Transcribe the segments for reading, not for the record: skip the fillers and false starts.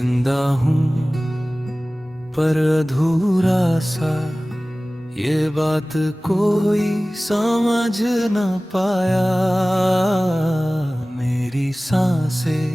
जिंदा हूँ पर अधूरा सा, ये बात कोई समझ न पाया। मेरी सांसें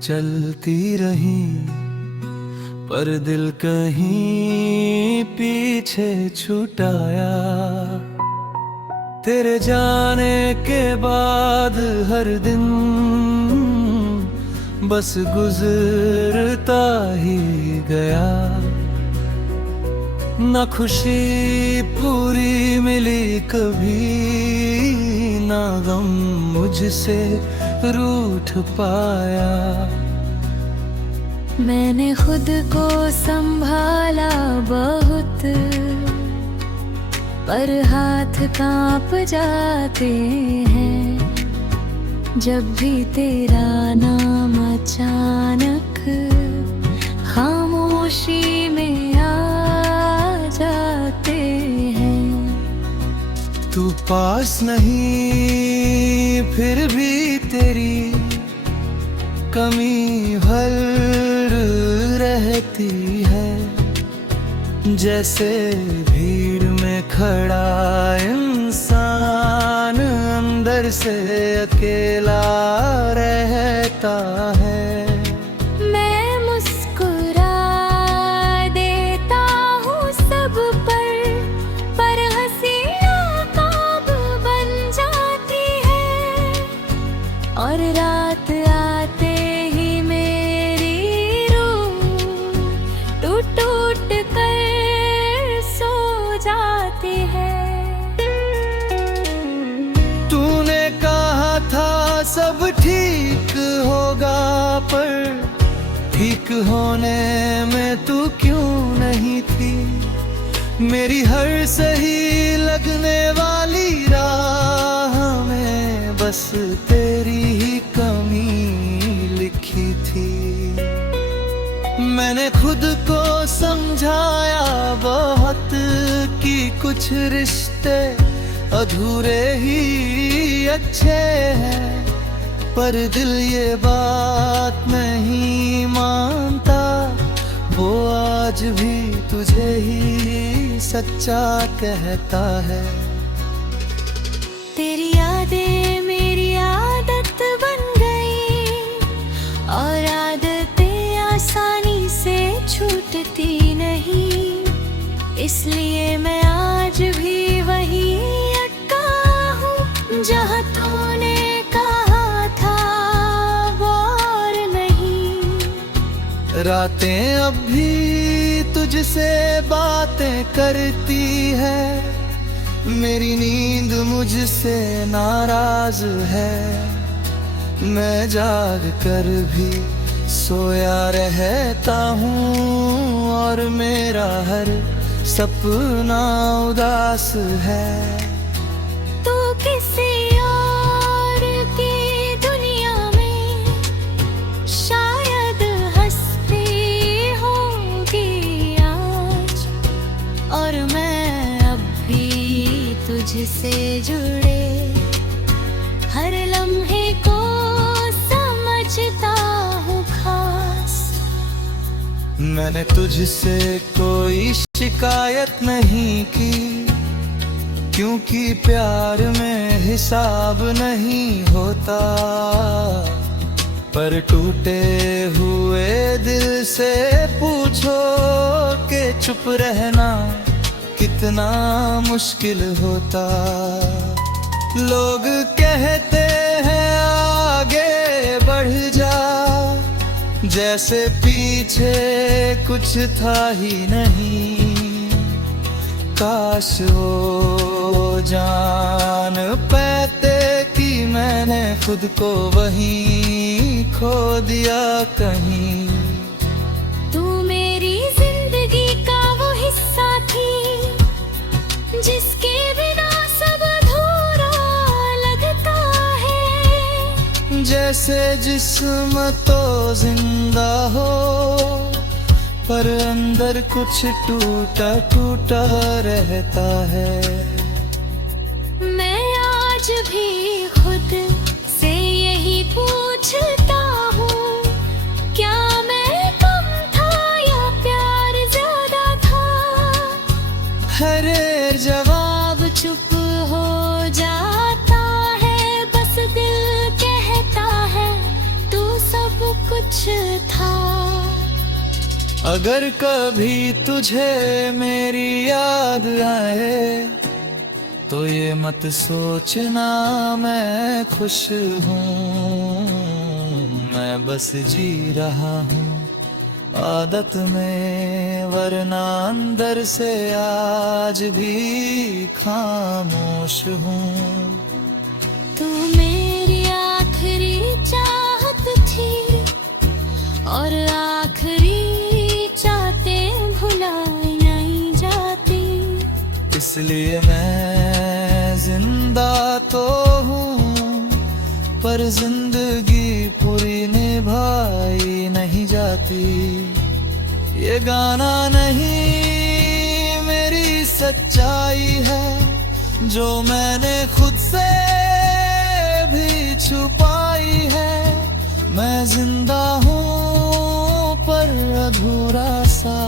चलती रही पर दिल कहीं पीछे छुटाया। तेरे जाने के बाद हर दिन बस गुजरता ही गया। ना खुशी पूरी मिली कभी, ना गम मुझसे रूठ पाया। मैंने खुद को संभाला बहुत, पर हाथ कांप जाते हैं जब भी तेरा नाम अचानक खामोशी में आ जाते हैं। तू पास नहीं फिर भी तेरी कमी भर रहती है। जैसे भीड़ में खड़ा इंसान अंदर से अकेला रहता है। मैं मुस्कुरा देता हूँ सब पर हंसियाँ काब बन जाती है। और रात आते ही मेरी रूह टूट टूट कर सो जाती है। तूने कहा था सब ठीक होगा, पर ठीक होने में तू क्यों नहीं थी। मेरी हर सही लगने वाली राह में बस तेरी ही कमी लिखी थी। मैंने खुद को समझाया बहुत कि कुछ रिश्ते अधूरे ही अच्छे हैं, पर दिल ये बात नहीं मानता। वो आज भी तुझे ही सच्चा कहता है। तेरी यादें मेरी आदत बन गई, और आदतें आसानी से छूटती नहीं। इसलिए मैं आज भी वही अटका हूँ जहाँ तूने कहा था वो और नहीं। रातें अब भी तुझसे बातें करती है, मेरी नींद मुझसे नाराज है। मैं जाग कर भी सोया रहता हूँ, और मेरा हर सपना उदास है। तू किसी और की दुनिया में शायद हंसती होगी आज, और मैं अब भी तुझसे जुड़े हर लम्हे को समझता हूँ खास। मैंने तुझसे कोई शिकायत नहीं की, क्योंकि प्यार में हिसाब नहीं होता। पर टूटे हुए दिल से पूछो कि चुप रहना कितना मुश्किल होता। लोग कहते हैं आगे बढ़ जा, जैसे पीछे कुछ था ही नहीं। काश वो जान पाते कि मैंने खुद को वहीं खो दिया कहीं। तू मेरी जिंदगी का वो हिस्सा थी जिसके बिना सब अधूरा लगता है। जैसे जिस्म तो जिंदा हो, पर अंदर कुछ टूटा टूटा रहता है। मैं आज भी खुद से यही पूछता हूँ, क्या मैं था। अगर कभी तुझे मेरी याद आए तो ये मत सोचना मैं खुश हूँ, मैं बस जी रहा हूँ आदत में, वरना अंदर से आज भी खामोश हूँ। तू मेरी आखिरी चाहत थी और आखिरी चाहते भुलाई नहीं जाती। इसलिए मैं जिंदा तो हूँ पर जिंदगी पूरी निभाई नहीं जाती। ये गाना नहीं मेरी सच्चाई है जो मैंने खुद से भी छुपाई है। मैं जिंदा हूँ पर अधूरा सा,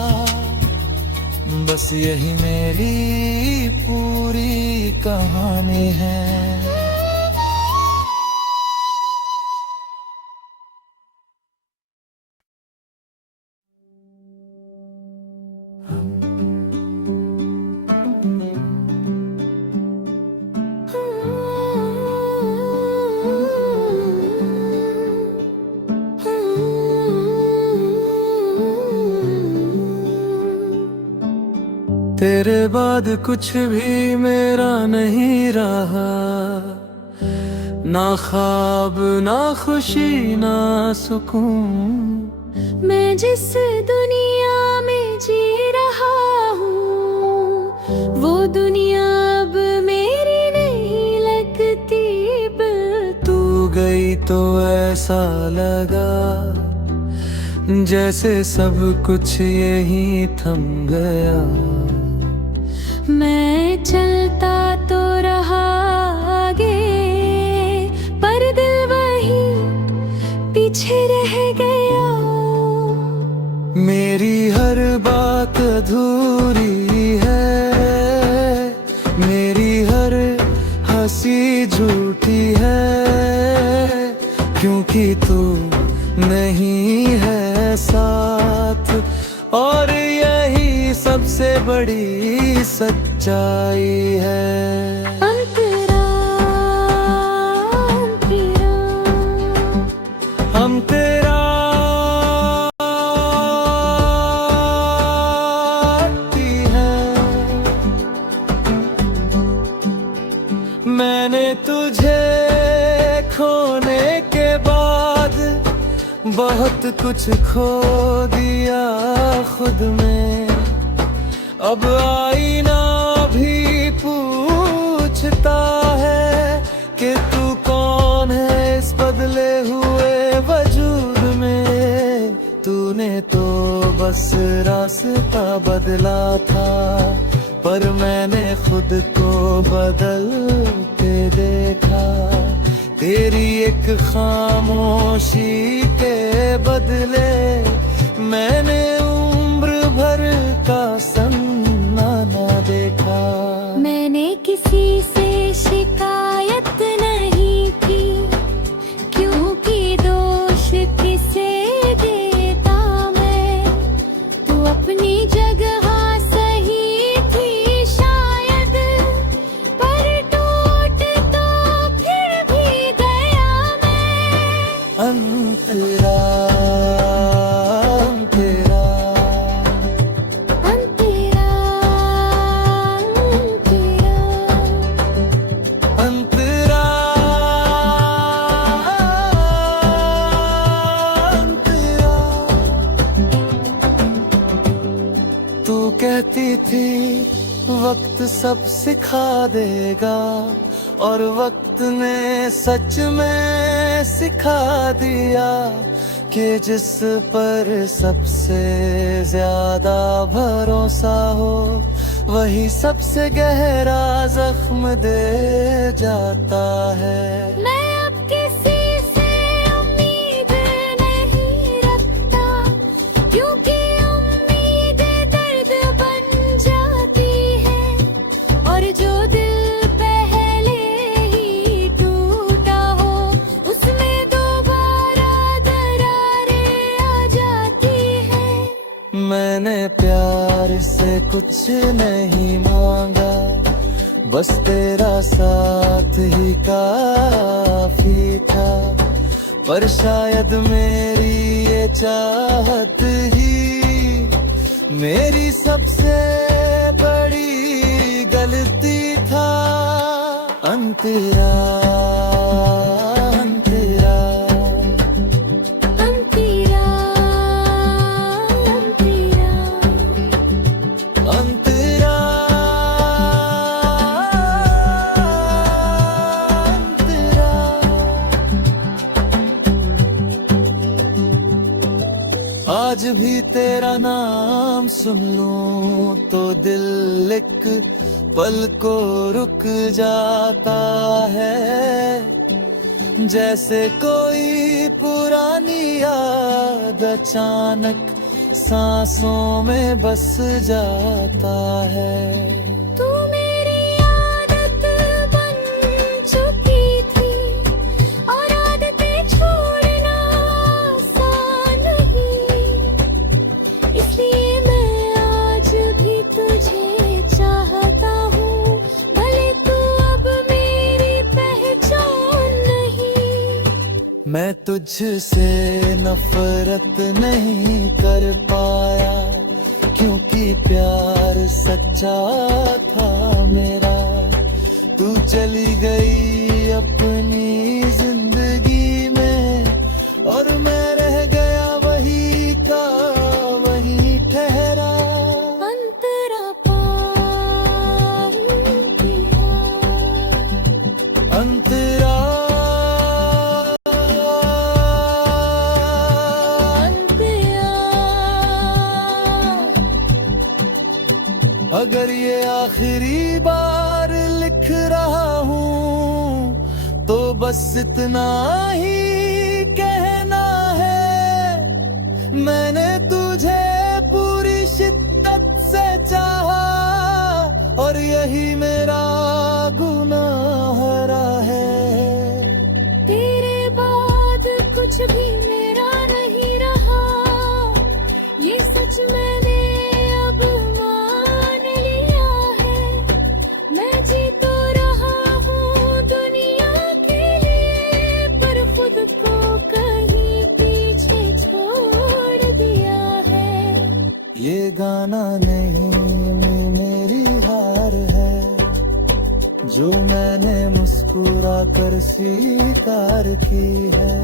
बस यही मेरी पूरी कहानी है। तेरे बाद कुछ भी मेरा नहीं रहा, ना ख्वाब ना खुशी ना सुकून। मैं जिस दुनिया में जी रहा हूँ वो दुनिया अब मेरी नहीं लगती। तू गई तो ऐसा लगा जैसे सब कुछ यही थम गया। मैं चलता तो रहा आगे पर दिल वही पीछे रह गया। मेरी हर बात अधूरी है, मेरी हर हंसी झूठी है, क्योंकि तू नहीं है साथ। और यही सबसे बड़ी सच्चाई है। अंतरा हम तेरा है। मैंने तुझे खोने के बाद बहुत कुछ खो दिया खुद में। अब आईना भी पूछता है कि तू कौन है इस बदले हुए वजूद में। तूने तो बस रास्ता बदला था पर मैंने खुद को बदल के देखा। तेरी एक खामोशी के बदले मैंने उम्र भर का सन्नाटा देखा। मैंने किसी से शिकायत नहीं की क्योंकि दोष किसे देता मैं। तू अपनी जगह सही थी शायद पर टूट तो फिर भी गया मैं। अंतरा कहती थी वक्त सब सिखा देगा और वक्त ने सच में सिखा दिया कि जिस पर सबसे ज्यादा भरोसा हो वही सबसे गहरा जख्म दे जाता है। मैं अब किसी से उम्मीद नहीं रखता क्योंकि उम्मीद दर्द बन जाती है और जो दिल पहले ही टूटा हो उसमें दोबारा दरारें नहीं मांगा, बस तेरा साथ ही काफी था। पर शायद मेरी ये चाहत ही मेरी सबसे बड़ी गलती था। अंतरा अंतरा अंतरा अंतरा अंतरा अंतरा। आज भी तेरा नाम सुन लूं तो दिल एक पल को रुक जाता है। जैसे कोई पुरानी याद अचानक सांसों में बस जाता है। तू मेरी आदत बन चुकी थी और आदतें छोड़ना आसान नहीं। इसलिए मैं आज भी तुझे चाहता हूँ, भले तू अब मेरी पहचान नहीं। मैं तुझसे नफरत नहीं कर पाया, क्योंकि प्यार सच्चा था मेरा। तू चली गई अपनी जिंदगी में और मैं रह गया वही का वही ठहरा। अंतरा पार दिया, अंतरा अगर ये आखिरी बार लिख रहा हूँ तो बस इतना ही कहना है। मैंने तुझे पूरी शिद्दत से चाहा और यही मेरा गुनाह है। तेरे बाद कुछ भी मेरा नहीं रहा, ये सच मैंने अब मान लिया है। मैं जी तो रहा हूँ दुनिया के लिए, पर खुद को कहीं पीछे छोड़ दिया है। ये गाना नहीं मेरी हार है, जो मैंने मुस्कुरा कर स्वीकार की है।